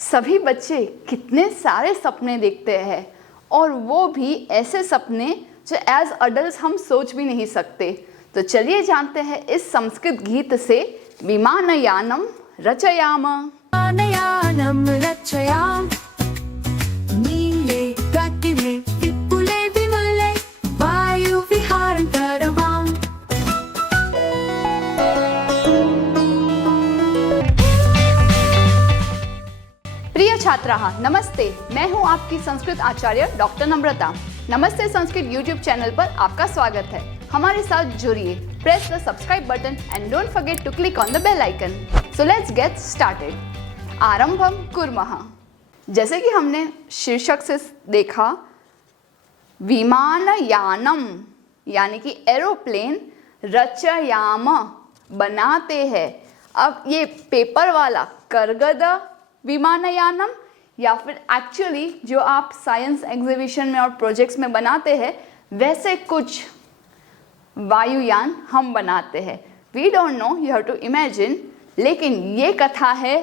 सभी बच्चे कितने सारे सपने देखते हैं और वो भी ऐसे सपने जो एज अडल्ट हम सोच भी नहीं सकते। तो चलिए जानते हैं इस संस्कृत गीत से विमानयानम रचयाम। विमानयानम रचयाम नीले गगने विपुले विमले वायुविहारं करवाम। प्रिय छात्राः नमस्ते, मैं हूं आपकी संस्कृत आचार्य डॉक्टर नम्रता। नमस्ते संस्कृत यूट्यूब चैनल पर आपका स्वागत है। हमारे साथ जुड़िए, press the subscribe button and don't forget to click on the bell icon. So let's get started. आरंभम कुर्मः। जैसे कि हमने शीर्षक से देखा, विमानयानम यानी कि एरोप्लेन रचयाम बनाते हैं। अब ये पेपर वाला करगद विमानयानम या फिर एक्चुअली जो आप साइंस एग्जीबिशन में और प्रोजेक्ट्स में बनाते हैं वैसे कुछ वायुयान हम बनाते हैं। We don't know, you have to imagine. लेकिन ये कथा है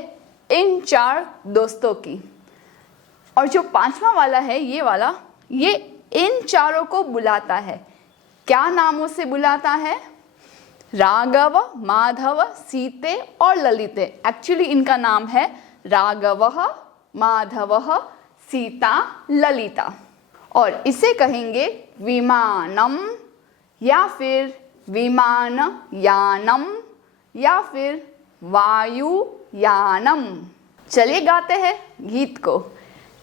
इन चार दोस्तों की, और जो पांचवा वाला है ये वाला, ये इन चारों को बुलाता है। क्या नामों से बुलाता है? राघव, माधव, सीते और ललिते। एक्चुअली इनका नाम है राघवः, माधवः, सीता, ललिता। और इसे कहेंगे विमानम या फिर विमानयानम या फिर वायुयानम। चलिए गाते हैं गीत को।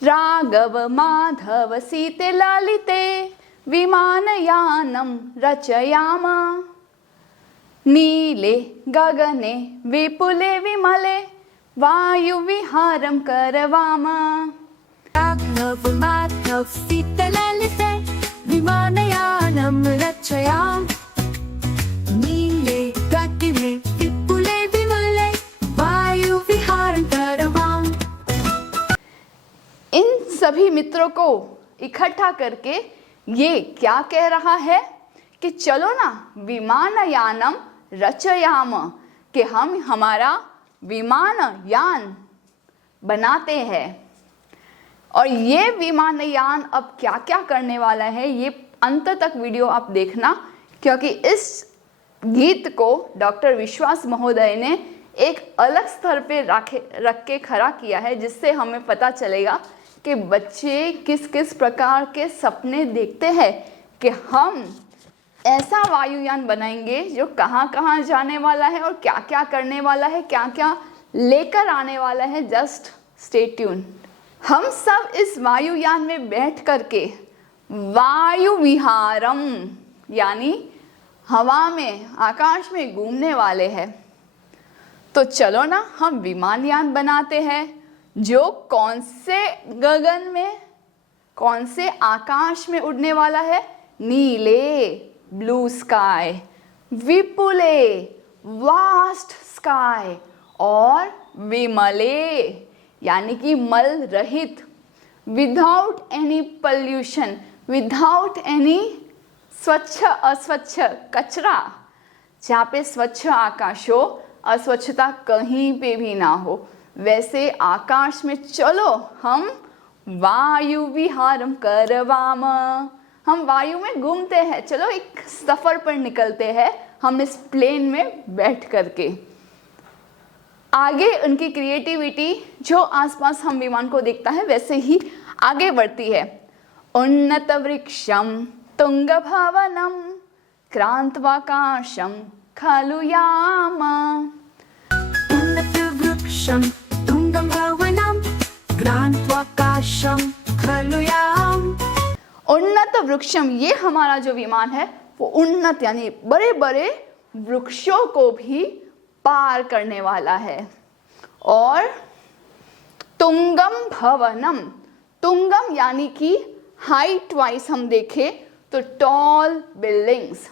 राघव, माधव, सीते, ललिते विमानयानम रचयाम नीले गगने विपुले विमले वायुविहारं करवाम। राघव, माधव, सीते, ललिते विमानयानम रचयाम नीले गगने विपुले विमले वायुविहारं करवाम। इन सभी मित्रों को इकट्ठा करके ये क्या कह रहा है कि चलो ना विमानयानम रचयाम, कि हम हमारा विमानयान बनाते हैं। और ये विमानयान अब क्या क्या करने वाला है ये अंत तक वीडियो आप देखना, क्योंकि इस गीत को डॉक्टर विश्वास महोदय ने एक अलग स्तर पे रख के खड़ा किया है, जिससे हमें पता चलेगा कि बच्चे किस किस प्रकार के सपने देखते हैं कि हम ऐसा वायुयान बनाएंगे जो कहाँ कहाँ जाने वाला है और क्या क्या करने वाला है, क्या क्या लेकर आने वाला है। Just stay tune. हम सब इस वायुयान में बैठ करके वायु विहारम यानी हवा में, आकाश में घूमने वाले हैं। तो चलो ना हम विमानयान बनाते हैं जो कौन से गगन में, कौन से आकाश में उड़ने वाला है? नीले, ब्लू स्काई, विपुले, वास्ट स्काई, और विमले यानी कि मल रहित, without any pollution, without any स्वच्छ अस्वच्छ कचरा। जहाँ पे स्वच्छ आकाश हो, अस्वच्छता कहीं पे भी ना हो, वैसे आकाश में चलो हम वायु विहारम करवाम। हम वायु में घूमते हैं, चलो एक सफर पर निकलते हैं हम इस प्लेन में बैठ करके। आगे उनकी क्रिएटिविटी जो आसपास हम विमान को देखता है वैसे ही आगे बढ़ती है। उन्नत वृक्षम तुंग भवनम क्रांतवाकाशम खलु याम। उन्नत वृक्षं तुंगं भवनं क्रांतवाकाशं खलु याम। उन्नत वृक्षम, ये हमारा जो विमान है वो उन्नत यानी बड़े बड़े वृक्षों को भी पार करने वाला है। और तुंगम भवनम, तुंगम यानी कि हाइट वाइज हम देखें तो टॉल बिल्डिंग्स,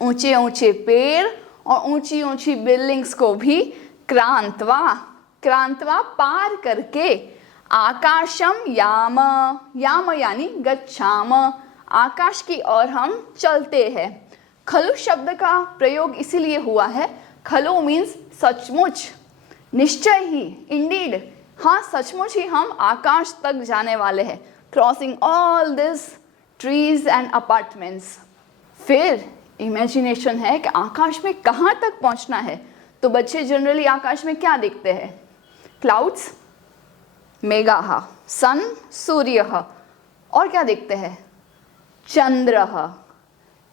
ऊंचे ऊंचे पेड़ और ऊंची ऊंची बिल्डिंग्स को भी क्रांतवा पार करके आकाशम याम, याम यानी गच्छाम, आकाश की ओर हम चलते हैं। खलु शब्द का प्रयोग इसीलिए हुआ है, खलु मीन्स सचमुच, निश्चय ही, इंडीड, हाँ, सचमुच ही हम आकाश तक जाने वाले हैं, crossing all this trees and apartments. फिर इमेजिनेशन है कि आकाश में कहाँ तक पहुँचना है। तो बच्चे जनरली आकाश में क्या देखते हैं? क्लाउड्स, मेघाः, सन, सूर्यः, और क्या देखते हैं? चंद्रः,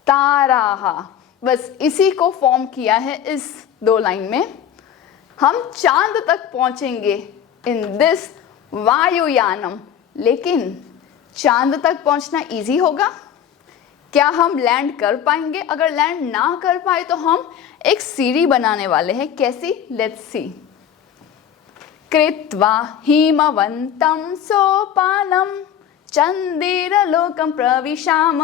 ताराः। बस इसी को फॉर्म किया है इस 2 लाइन में। हम चांद तक पहुंचेंगे इन दिस वायुयानम। लेकिन चांद तक पहुंचना इजी होगा? क्या हम लैंड कर पाएंगे? अगर लैंड ना कर पाए तो हम एक सीढ़ी बनाने वाले हैं। कैसी? Let's see. कृत्वा हिमवन्तं सोपानं चन्दिरलोकं प्रविशाम।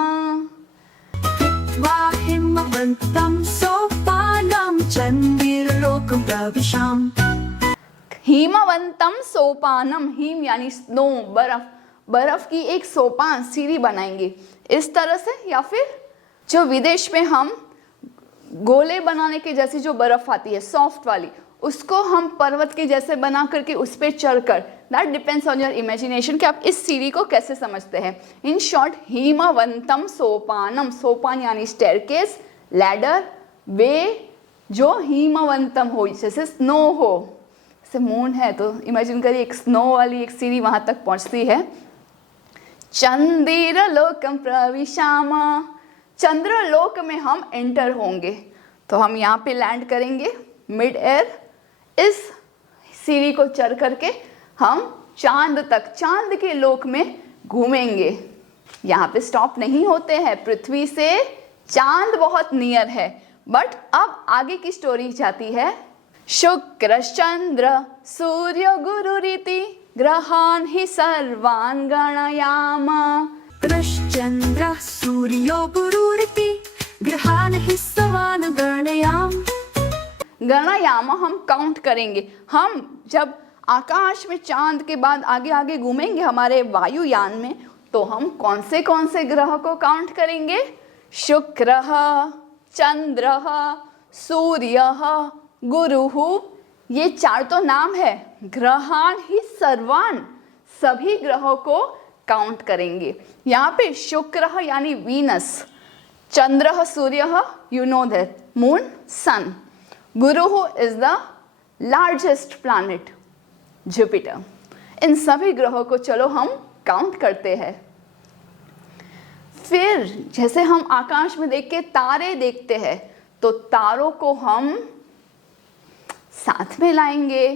कृत्वा हिमवन्तं सोपानं चन्दिरलोकं प्रविशाम। हिमवंतम सोपानम, हिम यानी स्नो, बर्फ, बर्फ की एक सोपान, सीढ़ी बनाएंगे इस तरह से। या फिर जो विदेश में हम गोले बनाने के जैसी जो बर्फ आती है सॉफ्ट वाली, उसको हम पर्वत के जैसे बना करके उस पर चढ़कर, that depends on your imagination कि आप इस सीढ़ी को कैसे समझते हैं। इन शॉर्ट, हिमवंतम सोपानम, सोपान यानी स्टेयरकेस, लैडर, वे जो हिमवंतम हो, जैसे स्नो हो, जैसे मून है तो इमेजिन करिए एक स्नो वाली एक सीढ़ी वहां तक पहुंचती है। चंद्रलोकम प्रविशाम, चंद्रलोक में हम एंटर होंगे। तो हम यहाँ पे लैंड करेंगे मिड एयर, इस सीढ़ी को चढ़ करके हम चांद तक, चांद के लोक में घूमेंगे। यहाँ पे स्टॉप नहीं होते हैं, पृथ्वी से चांद बहुत नियर है। बट अब आगे की स्टोरी जाती है। शुक्र चंद्र सूर्य गुरुरिति ग्रहान् हि सर्वान् गणयाम। कृश्चन्द्रः सूर्यो गुरुरिति ग्रहान् हि सर्वान् गणयाम। गणयाम हम काउंट करेंगे। हम जब आकाश में चांद के बाद आगे आगे घूमेंगे हमारे वायुयान में, तो हम कौन से ग्रह को काउंट करेंगे? शुक्रः, चंद्रः, सूर्यः, गुरुः, ये 4 तो नाम है। ग्रहान् हि सर्वान्, सभी ग्रहों को काउंट करेंगे। यहाँ पे शुक्रः यानी वीनस, चंद्रः सूर्यः, you know that, moon, sun, गुरुः is the largest planet, Jupiter. इन सभी ग्रहों को चलो हम काउंट करते हैं। फिर जैसे हम आकाश में देख के तारे देखते हैं, तो तारों को हम साथ में लाएंगे।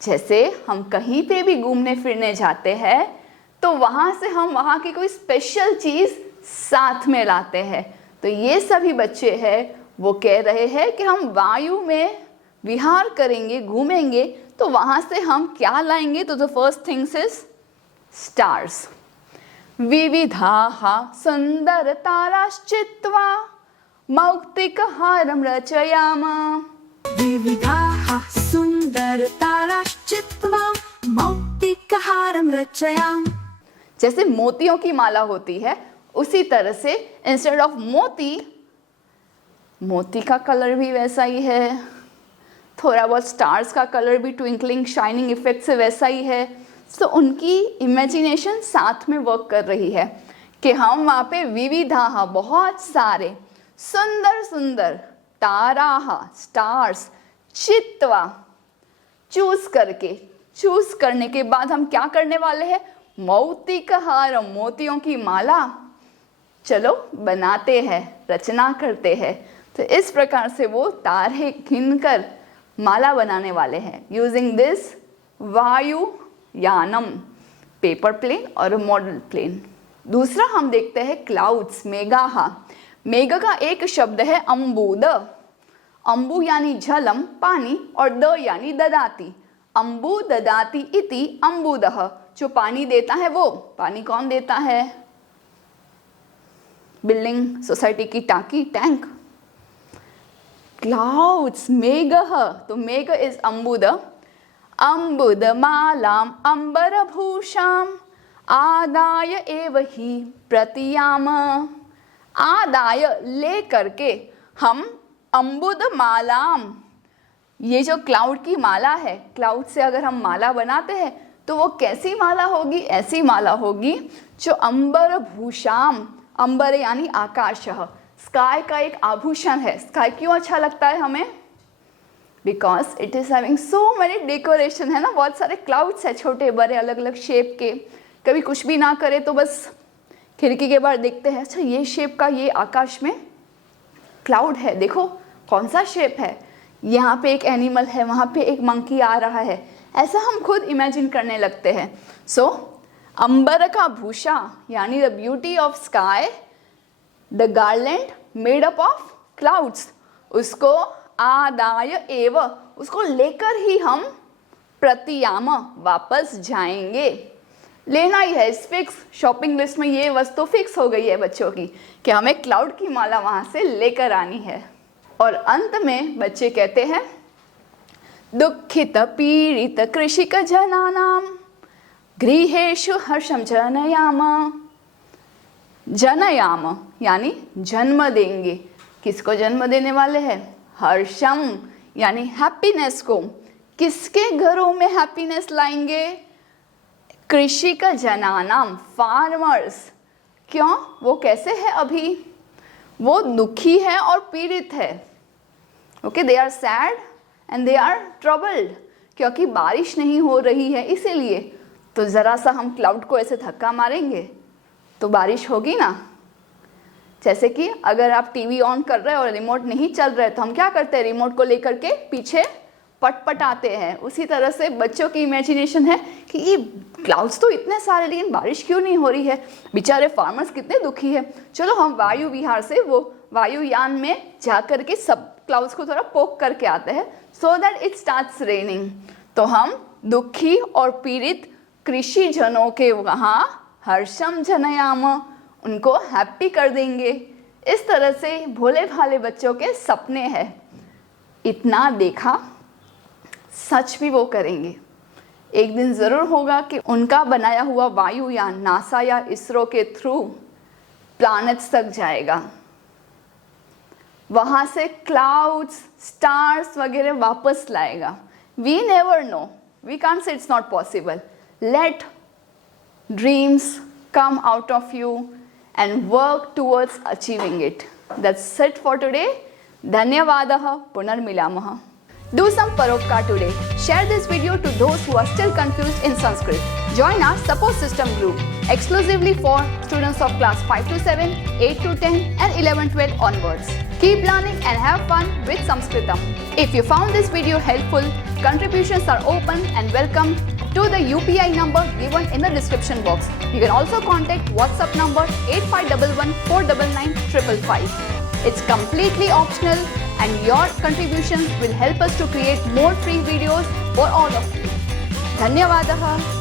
जैसे हम कहीं पे भी घूमने फिरने जाते हैं, तो वहाँ से हम वहाँ की कोई स्पेशल चीज़ साथ में लाते हैं। तो ये सभी बच्चे हैं वो कह रहे हैं कि हम वायु में विहार करेंगे, घूमेंगे, तो वहाँ से हम क्या लाएंगे? तो the first things is stars. विविधाः सुंदर ताराश्चित्वा मौक्तिकहारं रचयाम। विविधाः सुंदर ताराश्चित्वा मौक्तिकहारं रचयाम। जैसे मोतियों की माला होती है, उसी तरह से इंस्टेड ऑफ मोती, मोती का कलर भी वैसा ही है, थोड़ा बहुत स्टार्स का कलर भी ट्विंकलिंग शाइनिंग इफेक्ट से वैसा ही है। तो उनकी इमेजिनेशन साथ में वर्क कर रही है कि हम वहाँ पे विविधाः, बहुत सारे, सुंदर सुंदर, ताराः स्टार्स, चित्वा चूज करके, चूज करने के बाद हम क्या करने वाले हैं? मौक्तिकहारम, मोतियों की माला चलो बनाते हैं, रचना करते हैं। तो इस प्रकार से वो तारे गिनकर माला बनाने वाले हैं यूजिंग दिस वायुयानम, पेपर प्लेन और मॉडल प्लेन। दूसरा हम देखते हैं क्लाउड्स, मेघाः। मेघ का एक शब्द है अम्बुद। अम्बु यानी झलम, पानी, और द यानी ददाती। अम्बु ददाती इति अम्बुदः, जो पानी देता है वो। पानी कौन देता है? बिल्डिंग सोसाइटी की टाकी, टैंक। क्लाउड्स, मेघः, तो मेघ इज अम्बुद। अम्बुदमालाम् अम्बरभूषाम् आदाय एव हि प्रतियाम। आदाय ले करके हम अम्बुदमालाम, ये जो क्लाउड की माला है, क्लाउड से अगर हम माला बनाते हैं तो वो कैसी माला होगी? ऐसी माला होगी जो अंबर भूषाम, अंबर यानी आकाश, स्काई का एक आभूषण है। स्काई क्यों अच्छा लगता है हमें? Because it is having so many decoration, है ना, बहुत सारे क्लाउड्स है, छोटे बड़े अलग अलग शेप के। कभी कुछ भी ना करे तो बस खिड़की के बाहर देखते हैं, अच्छा ये शेप का ये आकाश में क्लाउड है, देखो कौन सा शेप है, यहाँ पे एक एनिमल है, वहाँ पे एक मंकी आ रहा है, ऐसा हम खुद इमेजिन करने लगते हैं। सो अंबर का भूषा यानी the beauty of sky, the garland made up of clouds, उसको आदाय एव, उसको लेकर ही हम प्रतियाम वापस जाएंगे। लेना ही है, इस फिक्स शॉपिंग लिस्ट में ये वस्तु फिक्स हो गई है बच्चों की कि हमें क्लाउड की माला वहाँ से लेकर आनी है। और अंत में बच्चे कहते हैं दुखित पीड़ित कृषिक जनानाम गृहेषु हर्षम जनयाम। जनयाम यानी जन्म देंगे, किसको जन्म देने वाले हैं? हर्षम यानी हैप्पीनेस को। किसके घरों में हैप्पीनेस लाएंगे? कृषि का जनानाम, फार्मर्स। क्यों? वो कैसे है अभी? वो दुखी है और पीड़ित है। Okay, they are sad and they are troubled, क्योंकि बारिश नहीं हो रही है इसीलिए। तो ज़रा सा हम क्लाउड को ऐसे धक्का मारेंगे तो बारिश होगी ना। जैसे कि अगर आप टीवी ऑन कर रहे हो और रिमोट नहीं चल रहा है तो हम क्या करते हैं? रिमोट को लेकर के पीछे पटपटाते हैं। उसी तरह से बच्चों की इमेजिनेशन है कि ये क्लाउड्स तो इतने सारे, लेकिन बारिश क्यों नहीं हो रही है, बेचारे फार्मर्स कितने दुखी है। चलो हम वायु विहार से वो वायुयान में जा कर के सब क्लाउड्स को थोड़ा पोक करके आते हैं so that it starts raining. तो हम दुखी और पीड़ित कृषि जनों के वहाँ हर्षम जनयाम, उनको हैप्पी कर देंगे। इस तरह से भोले भाले बच्चों के सपने हैं। इतना देखा, सच भी वो करेंगे। एक दिन ज़रूर होगा कि उनका बनाया हुआ वायुयान नासा या इसरो के थ्रू प्लैनेट्स तक जाएगा, वहाँ से क्लाउड्स, स्टार्स वगैरह वापस लाएगा। We never know, we can't say it's not possible. Let dreams come out of you and work towards achieving it. That's it for today. Dhanyavadah. Punarmilamah. Do some paropkar today. Share this video to those who are still confused in Sanskrit. Join our support system group exclusively for students of class 5 to 7, 8 to 10 and 11-12 onwards. Keep learning and have fun with Sanskritam. If you found this video helpful, contributions are open and welcome to the UPI number given in the description box. You can also contact WhatsApp number 8511 499 555. It's completely optional and your contributions will help us to create more free videos for all of you. Dhanyavadah.